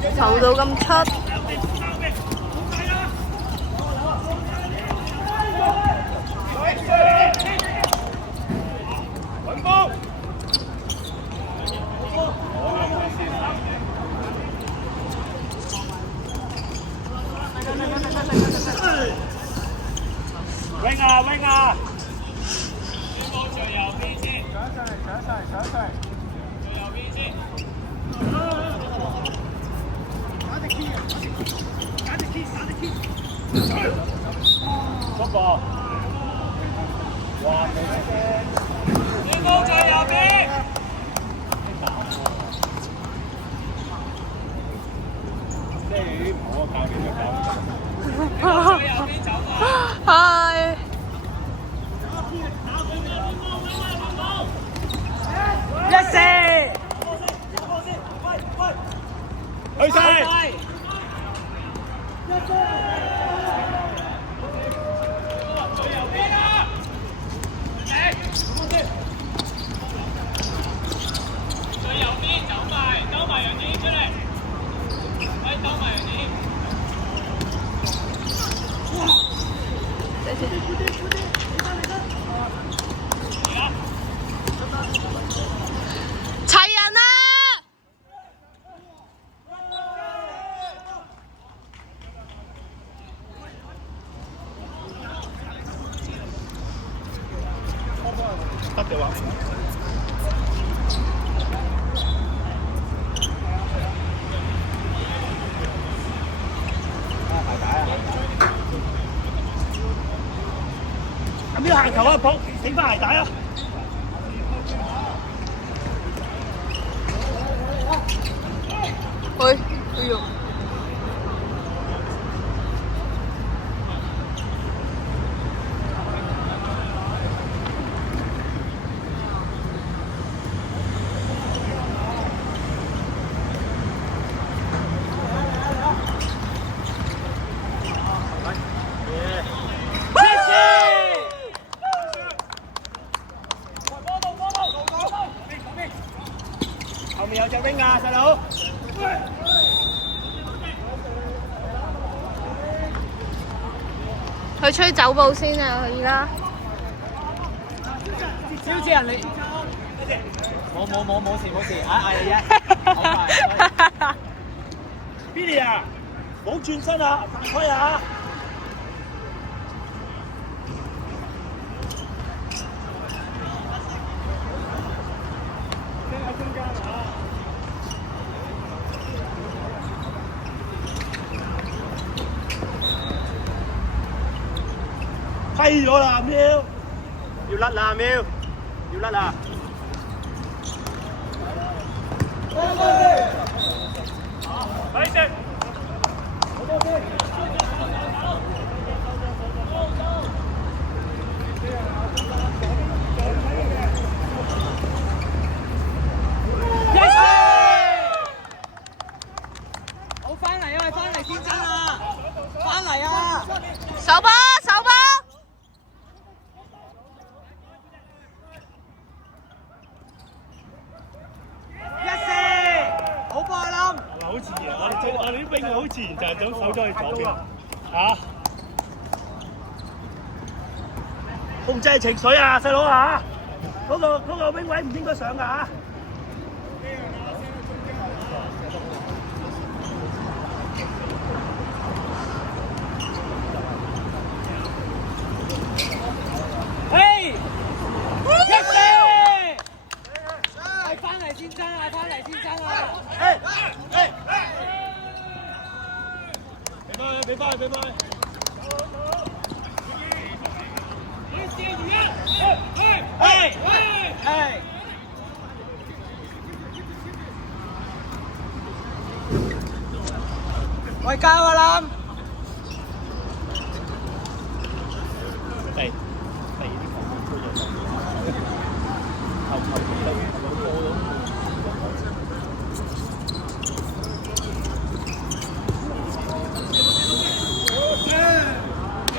浮到咁出。Wing 啊 ，Wing 啊！最右邊先，上一齊。最右邊先。嗰個，哇！天光最右邊。即係啲唔好嘅教練就教。最右邊走啊！係。一四，去晒。最右邊啊！最右邊走埋楊子出嚟，喂，兜埋楊子。齊人啊！得嘅話。咁要行球啊！捧整翻鞋帶啊！喂，哎呦！後面有隻 wing 啊，細佬。佢吹走步先啊！佢而家。小姐人你。冇事，嗌你啫。Billy 啊，唔好轉身啊，彈開啊！批咗啦，喵！要甩啦，喵！要甩啦！睇先。好翻嚟啊！翻嚟先真啊！翻嚟啊！手波！好波啊！係咪好自然？我哋啲兵好自然就係想手咗去左邊啊！控制情緒啊，細佬啊！嗰個兵位唔應該上㗎嚇！嘿！一四！係翻嚟先爭啊！翻嚟先爭啊！俾翻佢！喂，教啊諗！地啲球推咗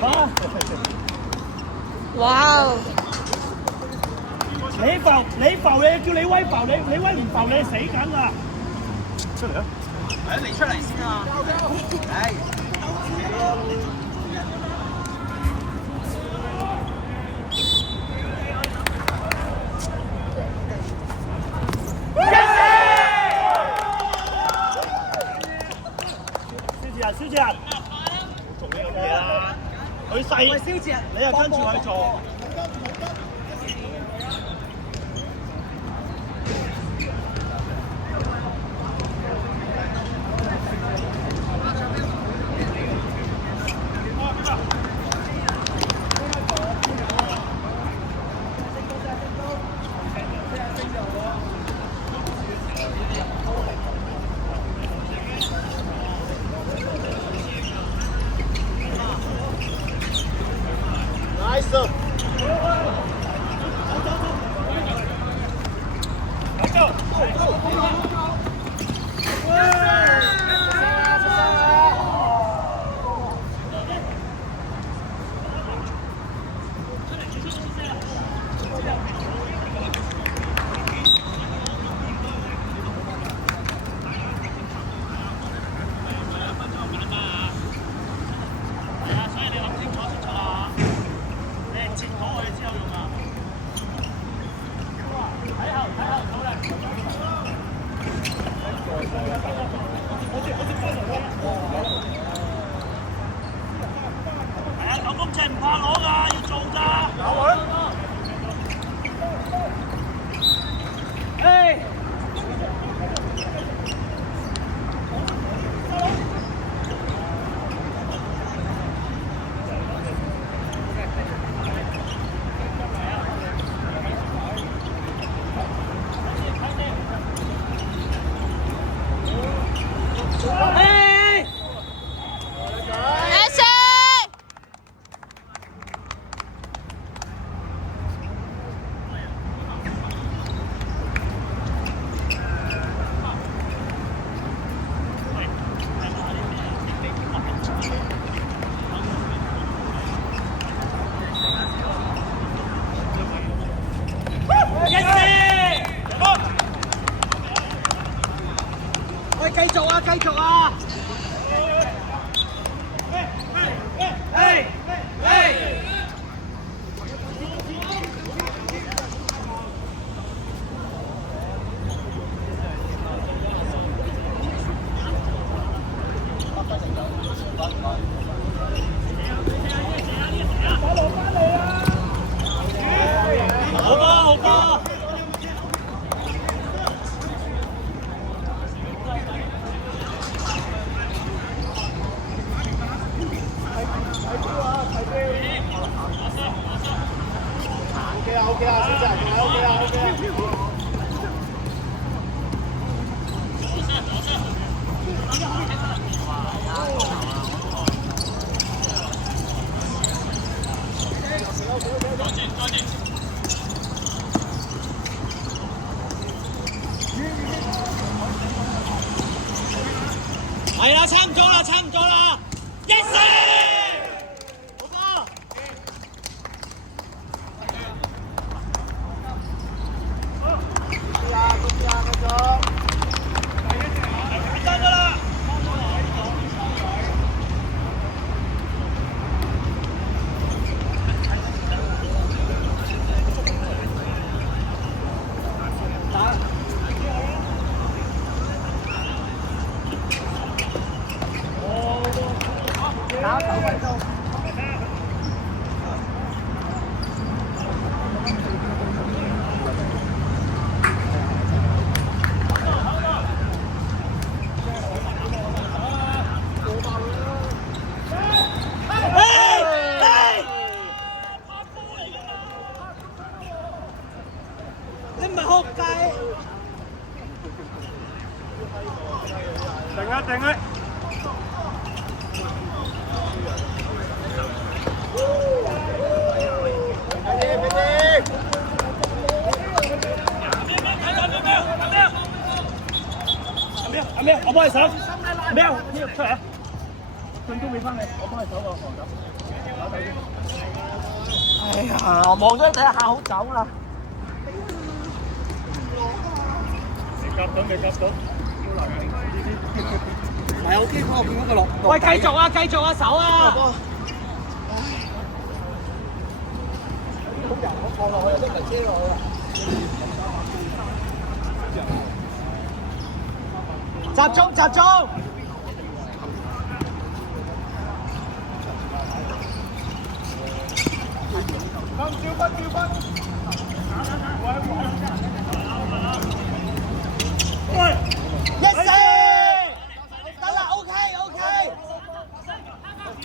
後哇！你浮，叫你威浮，你威唔浮，你死緊啦！出嚟啊！係你出嚟先啊！係。蕭哲，做呢樣嘢啦！佢細，喂，蕭哲，你又跟住佢做。喂，繼續啊，繼續啊！好波，好波！OK 啊，小姐，仲係 OK 啊，OK 啊。係啦，差唔多啦，差唔多啦，yes！ 好波！簡單㗎啦！打9分鐘。你唔係學界？定啊，定啊！阿喵，我幫你手。阿喵，呢個出嚟啊！進攻俾翻你，我幫你手個防守。哎呀，我望咗第一下好走啦。未夾到，未夾到。係 OK，我見到佢落。喂，繼續啊，繼續啊，手啊！我放落去，拎埋車落去。集中，集中！喂，一四，得啦 ，OK，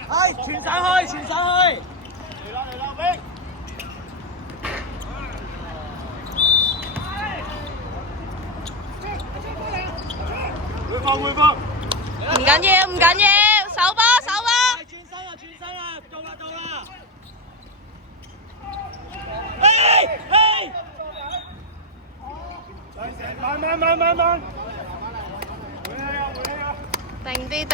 係傳上去，傳上去。嚟啦，兵！回放。唔緊要，唔緊要，手波，手波。轉身啦，到啦。慢。定啲。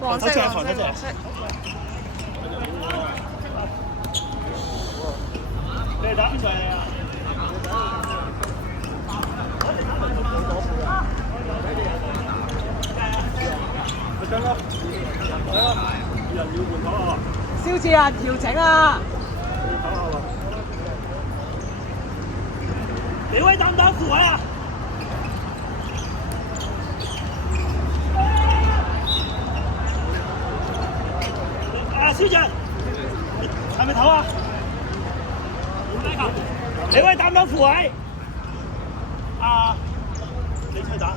黃色。你打邊隊啊？肖志仁調整啊！李威打唔打副位啊？肖志仁係咪頭啊？李威打唔打副位？你出去打。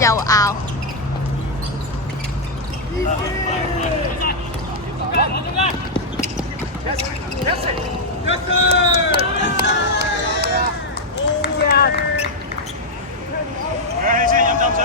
又拗。先飲浸水。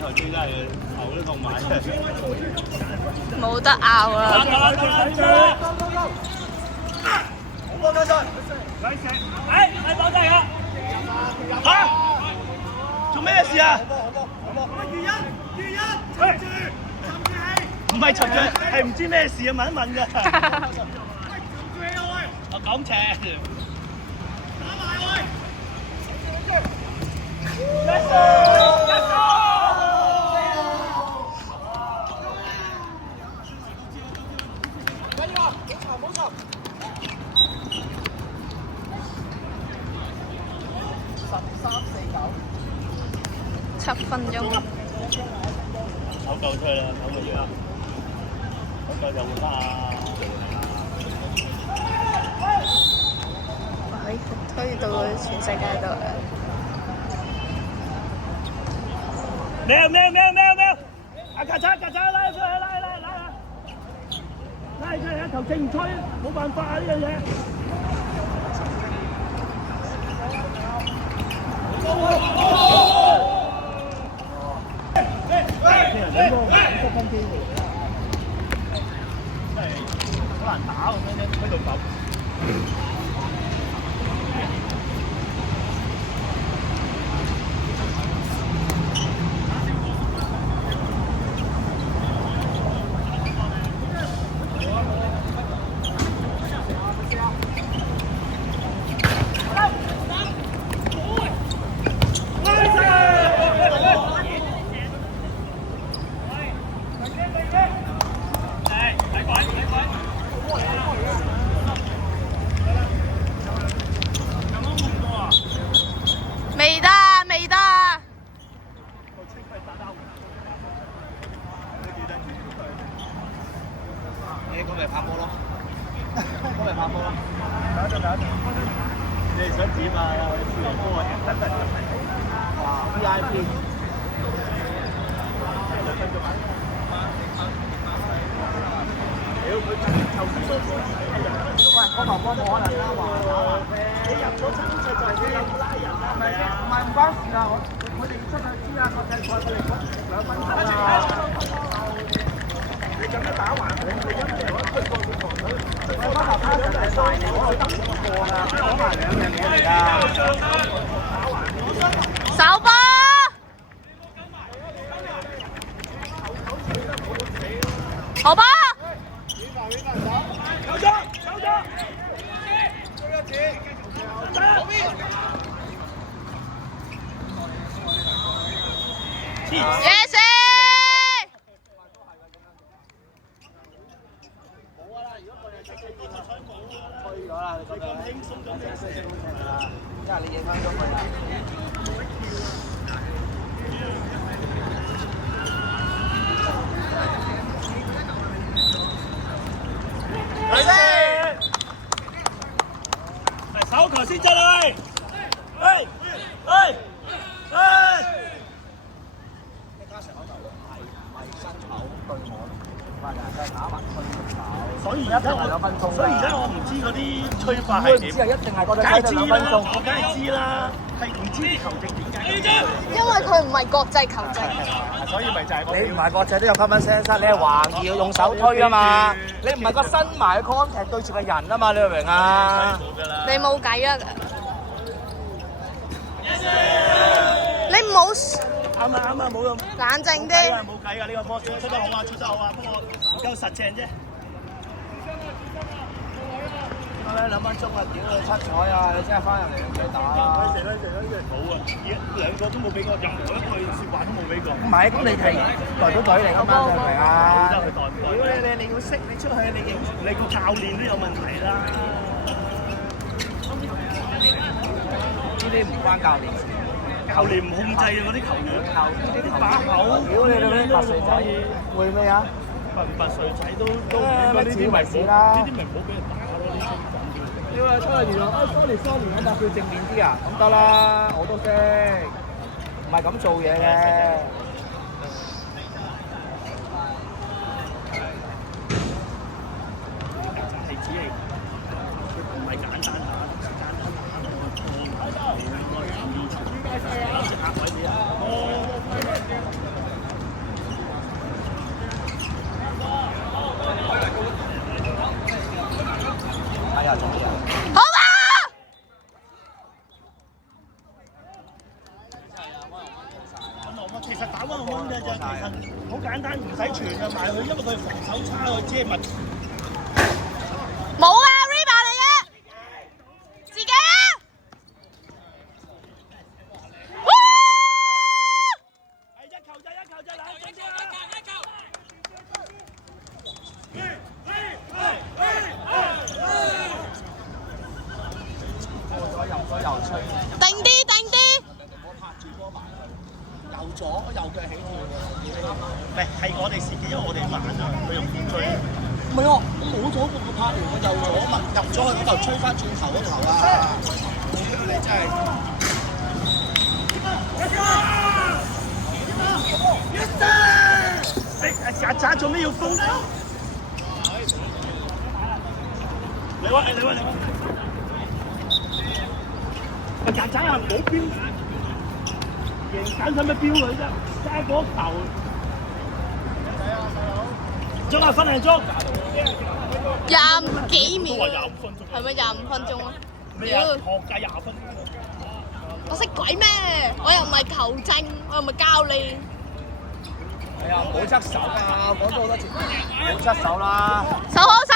頭先真係頭都痛埋，冇得拗啦！保大啊！嚇！做咩事啊？月一，沉住氣！唔係沉住，係唔知咩事啊？問一問㗎。沉住氣啊喂！我講邪。打埋喂！Yes sir！Yes sir！7分鐘。唞夠出啦，唞夠啦，唞夠就換翻推到全世界度啦！喵！阿曱甴拉出去，拉出嚟！球正唔吹，冇辦法啊呢樣嘢。好難打咁樣喺度咁。未得。你咁咪拍波咯。過嚟拍波啦！等一陣。你哋想點啊？試下波啊！哇 ！VIP。屌佢頭先都喂，嗰球波冇可能啦嘛！你入咗親切就係你有拉人啦，係咪先？唔係唔關事啊！我哋出去知啊，國際賽佢哋2分鐘啊！你咁樣打橫你咁樣我出過佢防佢，我嗰球拍真係大嘅，我係得1個㗎，講埋2樣嘢嚟㗎。手波！好波！走咗！追一次，左邊。Yes！ 冇啊啦！如果佢哋出去電台冇啊啦，吹咗啦！你咁輕鬆咁係啦，因為你影響咗佢啦。嚟先！手球先出嚟！所以而家我唔知嗰啲吹法係點。梗係知啦，我梗係知啦，係唔知啲球證點解。因為佢唔係國際球證。所以咪就係你唔係國際都有 common sense，你係橫要用手推啊嘛，你唔係個身埋 contact 對住個人啊嘛，你明唔明啊？你冇計啊！你唔好啱啊，冇用。冷靜啲。冇計㗎，呢個波出得好啊，不過唔夠實淨啫。2分鐘啊！屌你七彩啊！你真係翻入嚟唔俾打啦！食冇啊！2個都冇俾過，任何一句説話都冇俾過。唔係，咁你係代表隊嚟㗎嘛，明唔明啊？屌你要識，你出去你個教練都有問題啦。呢啲唔關教練事，教練唔控制啊！嗰啲球員把口，屌你哋啲8歲仔會咩啊？8歲仔都乜自以為是啦！呢啲咪唔好俾人打咯，呢啲屌啊！出嚟原來sorry，咁但係叫正面啲啊，咁得啦，我都識，唔係咁做嘢嘅。係只係唔係簡單打，哎呀，仲有。好啊！其實打1-on-1嘅啫，其實好簡單，唔使傳嘅埋去，因為佢防守差，佢只係密。冇啊 ，Riba 嚟嘅，自己啊！係一球就冷靜啲啊！入咗又吹，定啲。右左右腳起跳唔係，係我哋自己，因為我哋慢啊，佢用點追？唔係喎，我冇咗個拍完，我右左咪入咗去嗰頭吹翻轉頭嗰頭啊！你真係曱甴做咩要封？你話曱甴啊，唔好標，贏揀使咩標佢啫？揸嗰球，咗啦，分零鐘20幾秒，都話25分鐘，係咪25分鐘啊？咩啊？學界20分鐘。我識鬼咩？我又唔係球證，我又唔係教練。係啊，唔好側手啊！講咗好多次，唔好側手啦。手好。